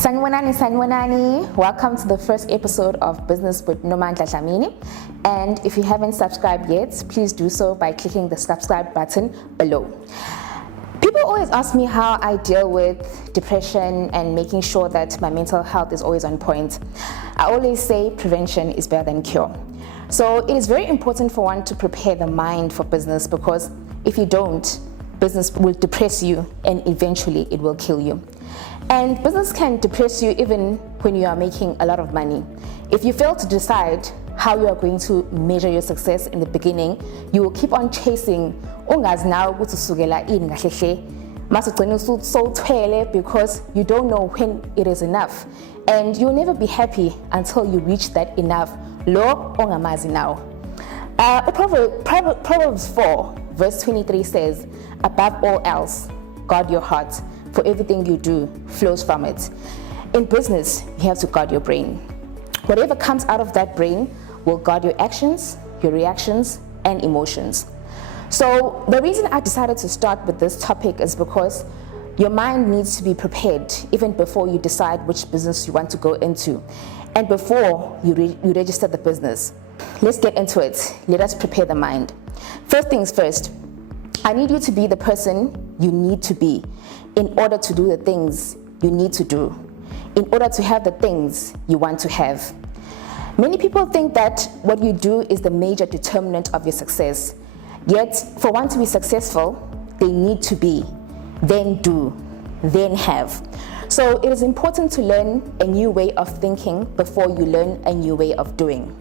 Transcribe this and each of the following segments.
Sanibonani. Welcome to the first episode of Business with Nomandla Dlamini. And if you haven't subscribed yet, please do so by clicking the subscribe button below. People always ask me how I deal with depression and making sure that my mental health is always on point. I always say prevention is better than cure. So it is very important for one to prepare the mind for business, because if you don't, business will depress you and eventually it will kill you. And business can depress you even when you are making a lot of money. If you fail to decide how you are going to measure your success in the beginning, you will keep on chasing because you don't know when it is enough. And you'll never be happy until you reach that enough. Proverbs 4 verse 23 says, above all else, guard your heart, for everything you do flows from it. In business, you have to guard your brain. Whatever comes out of that brain will guard your actions, your reactions, and emotions. So the reason I decided to start with this topic is because your mind needs to be prepared even before you decide which business you want to go into and before you register the business. Let's get into it. Let us prepare the mind. First things first, I need you to be the person you need to be in order to do the things you need to do, in order to have the things you want to have. Many people think that what you do is the major determinant of your success. Yet, for one to be successful, they need to be, then do, then have. So it is important to learn a new way of thinking before you learn a new way of doing.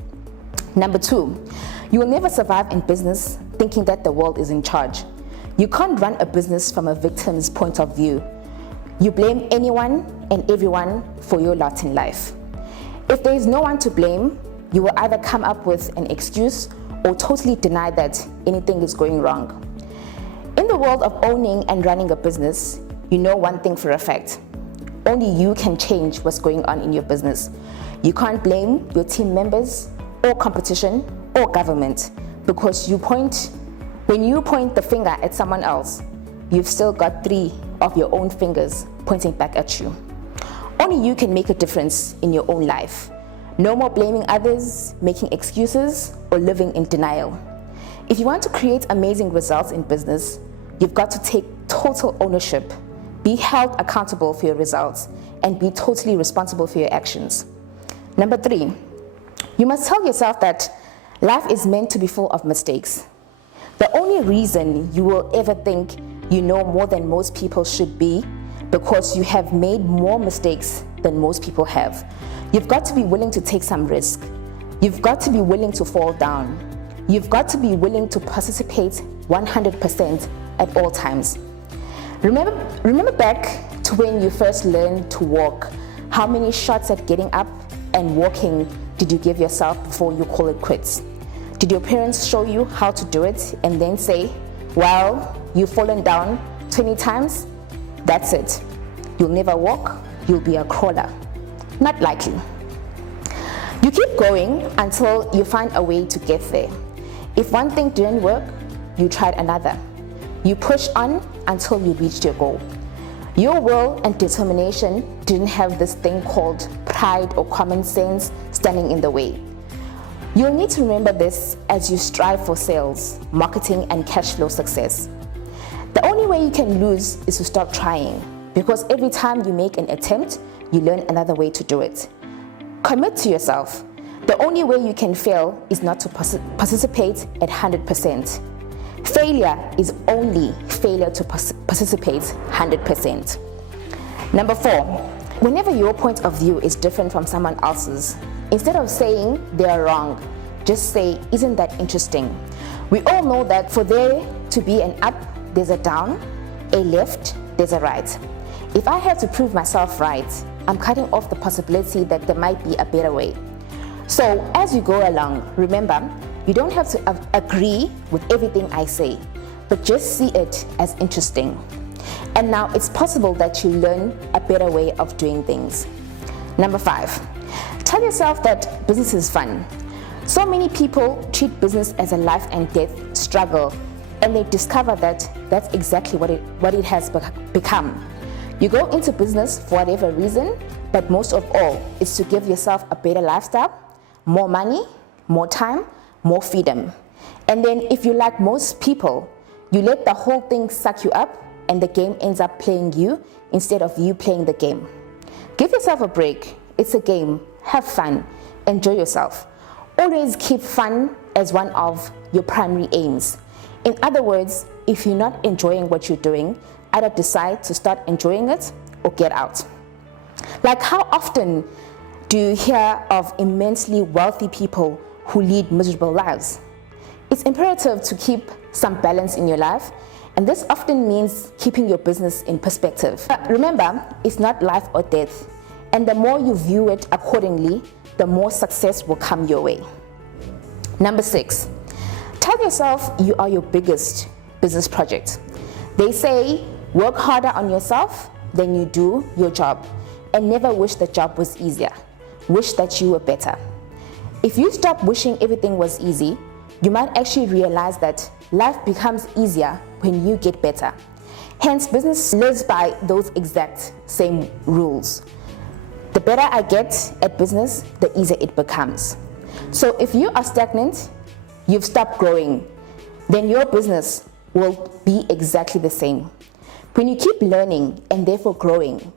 Number 2, you will never survive in business thinking that the world is in charge. You can't run a business from a victim's point of view. You blame anyone and everyone for your lot in life. If there is no one to blame, you will either come up with an excuse or totally deny that anything is going wrong. In the world of owning and running a business, you know one thing for a fact. Only you can change what's going on in your business. You can't blame your team members or competition or government, because when you point the finger at someone else, you've still got 3 of your own fingers pointing back at you. Only you can make a difference in your own life. No more blaming others, making excuses, or living in denial. If you want to create amazing results in business, you've got to take total ownership, be held accountable for your results, and be totally responsible for your actions. Number 3, you must tell yourself that life is meant to be full of mistakes. The only reason you will ever think you know more than most people should be because you have made more mistakes than most people have. You've got to be willing to take some risk. You've got to be willing to fall down. You've got to be willing to participate 100% at all times. Remember back to when you first learned to walk. How many shots at getting up and walking did you give yourself before you call it quits? Did your parents show you how to do it and then say, well, you've fallen down 20 times? That's it. You'll never walk, you'll be a crawler. Not likely. You keep going until you find a way to get there. If one thing didn't work, you tried another. You push on until you reached your goal. Your will and determination didn't have this thing called pride or common sense standing in the way. You'll need to remember this as you strive for sales, marketing, and cash flow success. The only way you can lose is to stop trying, because every time you make an attempt, you learn another way to do it. Commit to yourself. The only way you can fail is not to participate at 100%. Failure is only failure to participate 100%. Number 4, whenever your point of view is different from someone else's, instead of saying they are wrong, just say, isn't that interesting? We all know that for there to be an up, there's a down, a left, there's a right. If I have to prove myself right, I'm cutting off the possibility that there might be a better way. So as you go along, remember, you don't have to agree with everything I say, but just see it as interesting. And now it's possible that you learn a better way of doing things. Number 5, tell yourself that business is fun. So many people treat business as a life and death struggle, and they discover that that's exactly what it has become. You go into business for whatever reason, but most of all, it's to give yourself a better lifestyle, more money, more time, more freedom. And then if you like most people, you let the whole thing suck you up and the game ends up playing you instead of you playing the game. Give yourself a break. It's a game. Have fun. Enjoy yourself. Always keep fun as one of your primary aims. In other words, if you're not enjoying what you're doing, either decide to start enjoying it or get out. Like, how often do you hear of immensely wealthy people who lead miserable lives? It's imperative to keep some balance in your life, and this often means keeping your business in perspective. But remember, it's not life or death, and the more you view it accordingly, the more success will come your way. Number 6, tell yourself you are your biggest business project. They say, work harder on yourself than you do your job, and never wish the job was easier. Wish that you were better. If you stop wishing everything was easy, you might actually realize that life becomes easier when you get better. Hence, business lives by those exact same rules. The better I get at business, the easier it becomes. So if you are stagnant, you've stopped growing, then your business will be exactly the same. When you keep learning and therefore growing,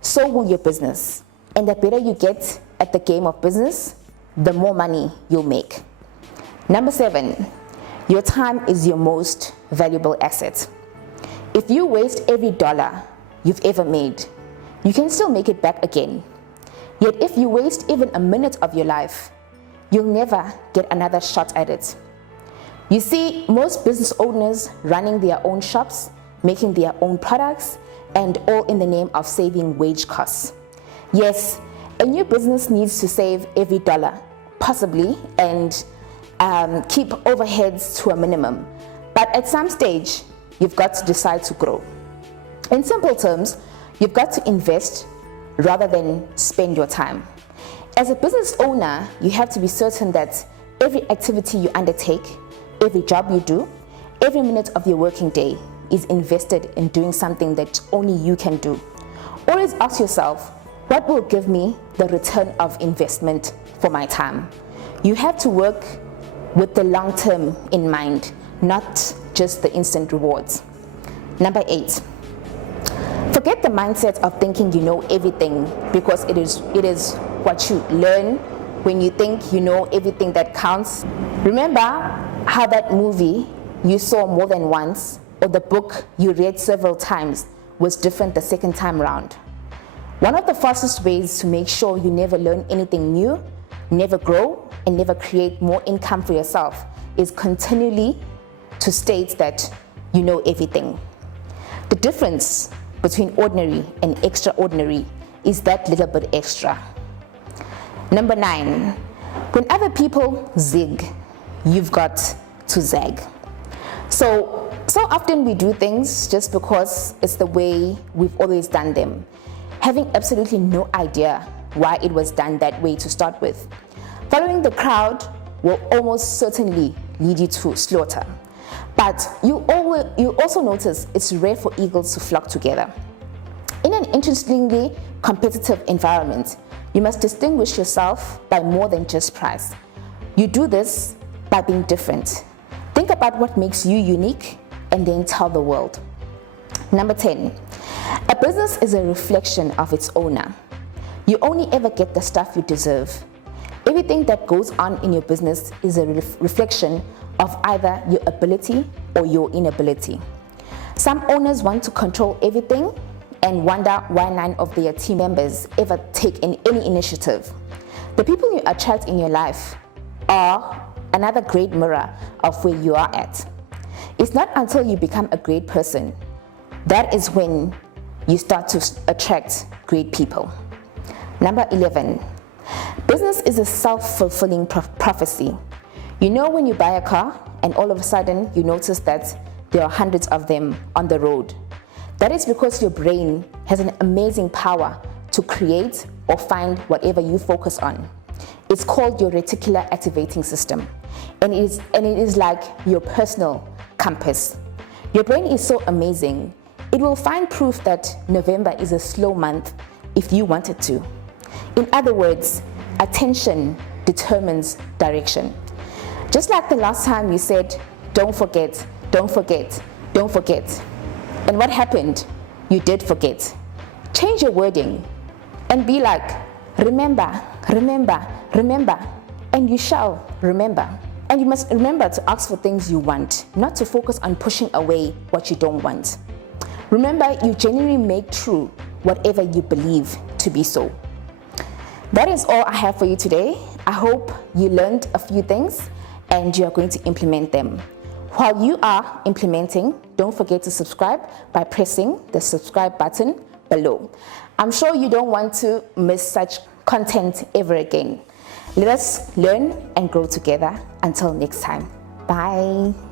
so will your business. And the better you get at the game of business, the more money you'll make. Number 7, your time is your most valuable asset. If you waste every dollar you've ever made, you can still make it back again. Yet if you waste even a minute of your life, you'll never get another shot at it. You see, most business owners running their own shops, making their own products, and all in the name of saving wage costs. Yes, a new business needs to save every dollar, possibly, and keep overheads to a minimum. But at some stage, you've got to decide to grow. In simple terms, you've got to invest rather than spend your time. As a business owner, you have to be certain that every activity you undertake, every job you do, every minute of your working day is invested in doing something that only you can do. Always ask yourself, what will give me the return of investment for my time? You have to work with the long term in mind, not just the instant rewards. Number 8, forget the mindset of thinking you know everything, because it is what you learn when you think you know everything that counts. Remember how that movie you saw more than once, or the book you read several times, was different the second time round. One of the fastest ways to make sure you never learn anything new, never grow, and never create more income for yourself is continually to state that you know everything. The difference between ordinary and extraordinary is that little bit extra. Number 9, when other people zig, you've got to zag. So often we do things just because it's the way we've always done them, having absolutely no idea why it was done that way to start with. Following the crowd will almost certainly lead you to slaughter. But you also notice it's rare for eagles to flock together. In an interestingly competitive environment, you must distinguish yourself by more than just price. You do this by being different. Think about what makes you unique and then tell the world. Number 10, a business is a reflection of its owner. You only ever get the stuff you deserve. Everything that goes on in your business is a reflection of either your ability or your inability. Some owners want to control everything and wonder why none of their team members ever take any initiative. The people you attract in your life are another great mirror of where you are at. It's not until you become a great person that is when you start to attract great people. Number 11, business is a self-fulfilling prophecy. You know when you buy a car and all of a sudden you notice that there are hundreds of them on the road. That is because your brain has an amazing power to create or find whatever you focus on. It's called your reticular activating system, and it is like your personal compass. Your brain is so amazing. It will find proof that November is a slow month if you want it to. In other words, attention determines direction. Just like the last time you said, don't forget, don't forget, don't forget. And what happened? You did forget. Change your wording and be like, remember, remember, remember, and you shall remember. And you must remember to ask for things you want, not to focus on pushing away what you don't want. Remember, you genuinely make true whatever you believe to be so. That is all I have for you today. I hope you learned a few things and you are going to implement them. While you are implementing, don't forget to subscribe by pressing the subscribe button below. I'm sure you don't want to miss such content ever again. Let us learn and grow together. Until next time. Bye.